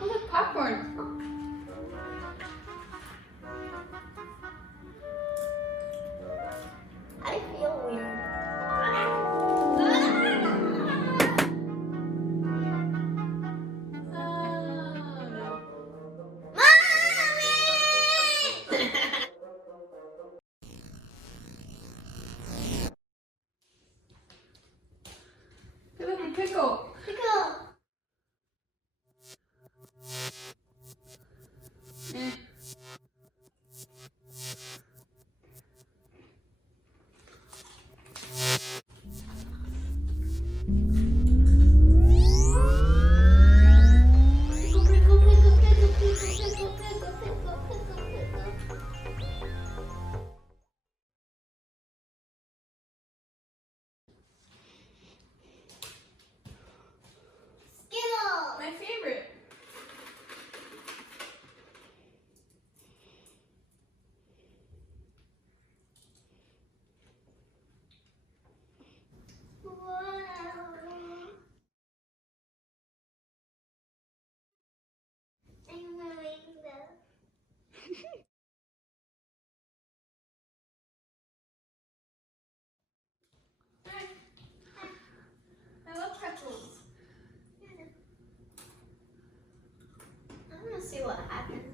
Oh, look, popcorn. I feel weird. Look at pickle. Pickle. Eh. Skittle. My favorite. I love pretzels. I'm gonna see what happens.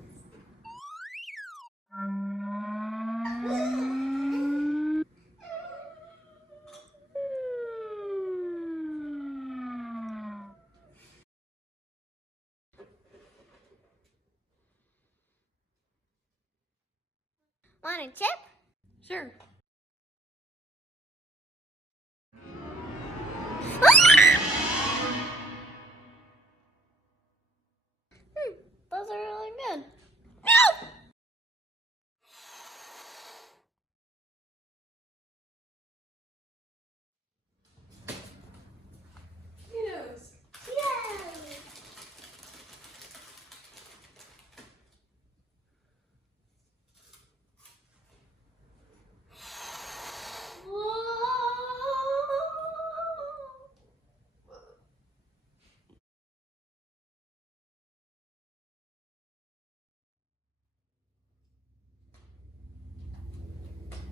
Want a chip? Sure. Those are really good. Potatoes. Yay!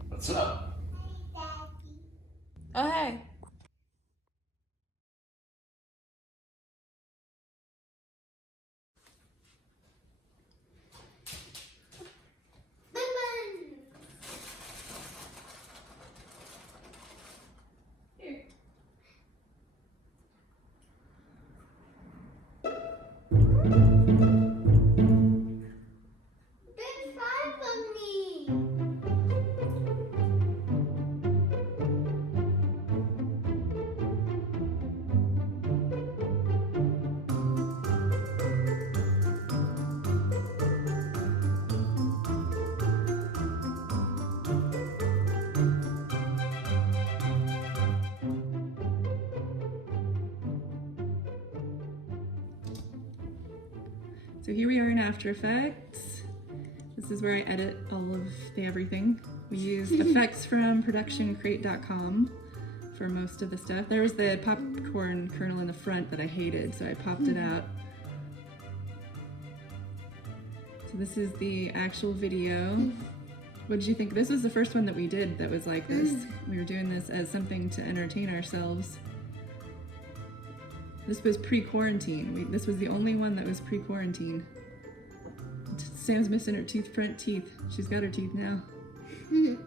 What's up? Oh, hey. Here. Big five of me. So here we are in After Effects. This is where I edit all of the everything. We use effects from productioncrate.com for most of the stuff. There was the popcorn kernel in the front that I hated, so I popped it out. So this is the actual video. What did you think? This was the first one that we did that was like this. We were doing this as something to entertain ourselves. This was pre-quarantine. This was the only one that was pre-quarantine. Sam's missing her front teeth. She's got her teeth now. If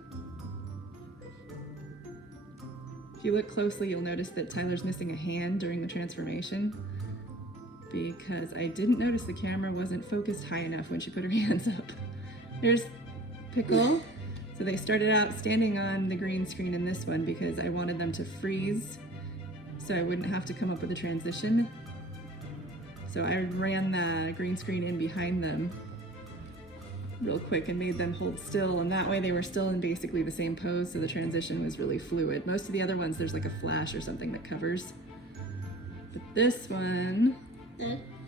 you look closely, you'll notice that Tyler's missing a hand during the transformation because I didn't notice the camera wasn't focused high enough when she put her hands up. Here's Pickle. So they started out standing on the green screen in this one because I wanted them to freeze so I wouldn't have to come up with a transition. So I ran the green screen in behind them real quick and made them hold still, and that way they were still in basically the same pose, so the transition was really fluid. Most of the other ones, there's like a flash or something that covers. But this one,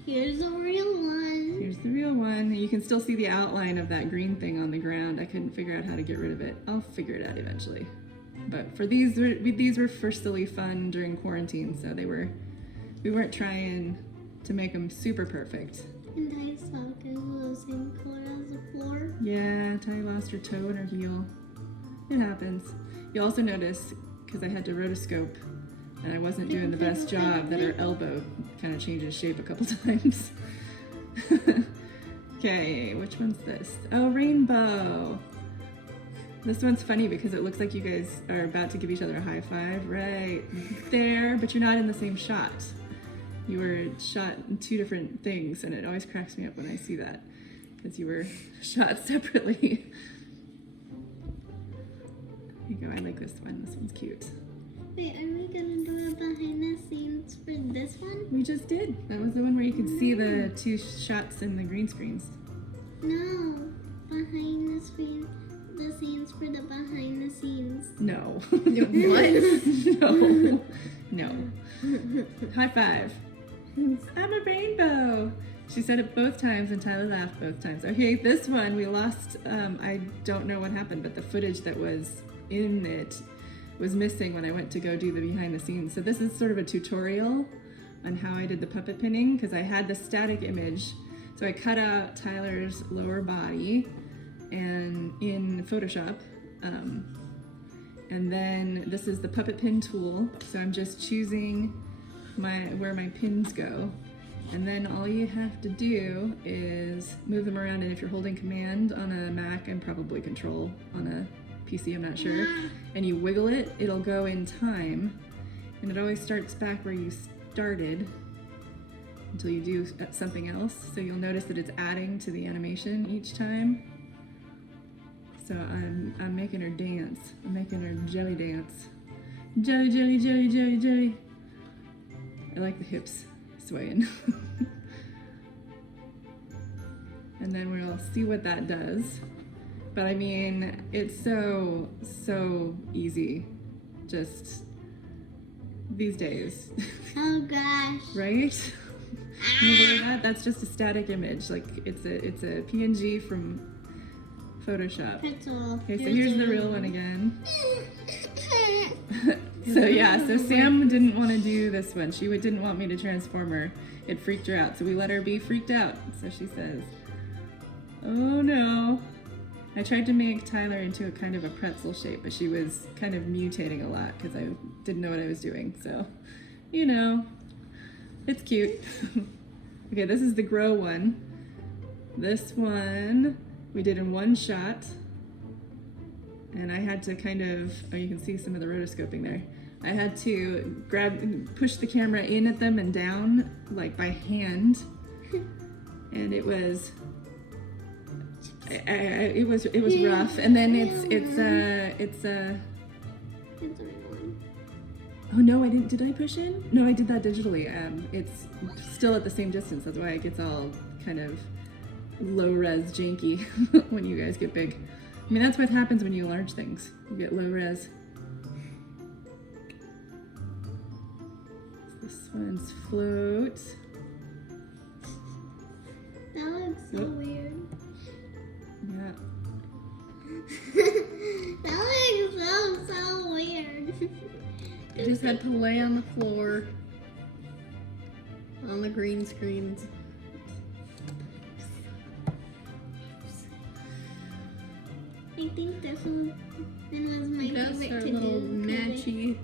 Here's the real one. here's the real one. You can still see the outline of that green thing on the ground. I couldn't figure out how to get rid of it. I'll figure it out eventually. But for these were for silly fun during quarantine, so we weren't trying to make them super perfect. And Ty's sock is the same color as the floor. Yeah, Ty lost her toe and her heel. It happens. You also notice, because I had to rotoscope and I wasn't doing the best job, that her elbow kind of changes shape a couple times. Okay, which one's this? Oh, rainbow. This one's funny because it looks like you guys are about to give each other a high five right there, but you're not in the same shot. You were shot in two different things, and it always cracks me up when I see that because you were shot separately. There you go, I like this one. This one's cute. Wait, are we gonna do a behind the scenes for this one? We just did. That was the one where you could see the two shots in the green screens. No, behind the screen, the scenes for the behind the scenes. No. What? No. No. High five. I'm a rainbow. She said it both times and Tyler laughed both times. Okay, this one we lost. I don't know what happened, but the footage that was in it was missing when I went to go do the behind the scenes. So this is sort of a tutorial on how I did the puppet pinning because I had the static image. So I cut out Tyler's lower body and in Photoshop. And then this is the puppet pin tool. So I'm just choosing where my pins go. And then all you have to do is move them around. And if you're holding command on a Mac and probably control on a PC, I'm not sure, and you wiggle it, it'll go in time. And it always starts back where you started until you do something else. So you'll notice that it's adding to the animation each time. So I'm making her dance. I'm making her jelly dance. Jelly, jelly, jelly, jelly, jelly. I like the hips swaying. And then we'll see what that does. But I mean, it's so easy. Just these days. Oh gosh. Right? Remember that? That's just a static image. Like it's a PNG from Photoshop. Pretzel. Okay, so here's the real one again. So yeah, so Sam didn't want to do this one. She didn't want me to transform her. It freaked her out. So we let her be freaked out. So she says, oh no. I tried to make Tyler into a kind of a pretzel shape, but she was kind of mutating a lot because I didn't know what I was doing. So, you know, it's cute. Okay, this is the grow one. This one we did in one shot. And I had to kind of, oh, you can see some of the rotoscoping there. I had to push the camera in at them and down, like by hand. And it was rough. And then it's oh no, I didn't. Did I push in? No, I did that digitally. It's still at the same distance. That's why it gets all kind of low res janky when you guys get big. I mean, that's what happens when you enlarge things. You get low res. This one's float. That looks so weird. Yeah. That looks so weird. I just had to lay on the floor on the green screens. I think this one was my That's favorite our to little do. matchy.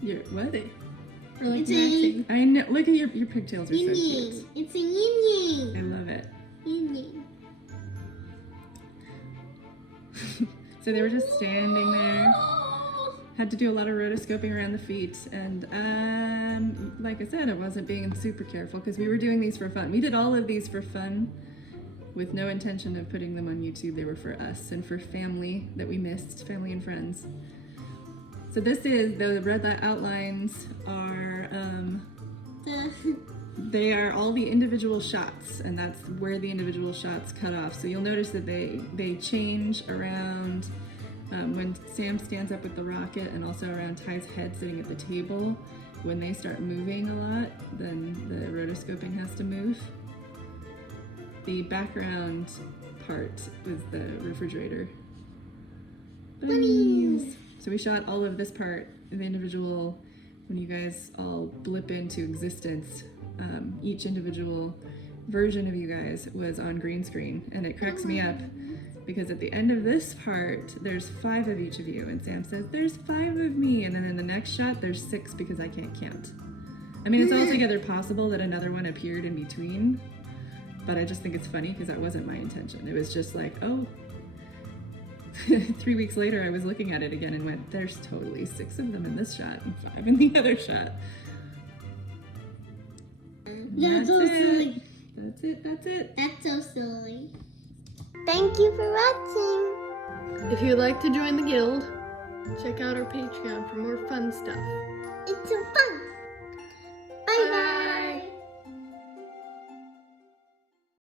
Your what? Or like It's a- matching. I know. Look at your pigtails are so Yin cute. yang. It's a yin I yang. love it. Yin yang. So they were just standing there. Had to do a lot of rotoscoping around the feet, and like I said, I wasn't being super careful because we were doing these for fun. We did all of these for fun with no intention of putting them on YouTube. They were for us and for family that we missed, family and friends. So this is, the red outlines are, they are all the individual shots, and that's where the individual shots cut off. So you'll notice that they change around when Sam stands up with the rocket, and also around Ty's head sitting at the table. When they start moving a lot, then the rotoscoping has to move. The background part was the refrigerator. Bunnies! So we shot all of this part, the individual, when you guys all blip into existence each individual version of you guys was on green screen, and it cracks me up because at the end of this part there's 5 of each of you, and Sam says there's 5 of me, and then in the next shot there's 6 because I can't count. I mean, it's altogether possible that another one appeared in between, but I just think it's funny because that wasn't my intention. It was just like, oh, 3 weeks later I was looking at it again and went, there's totally 6 of them in this shot and 5 in the other shot. That's so silly. That's it, that's it. That's so silly. Thank you for watching. If you'd like to join the guild, check out our Patreon for more fun stuff. It's so fun.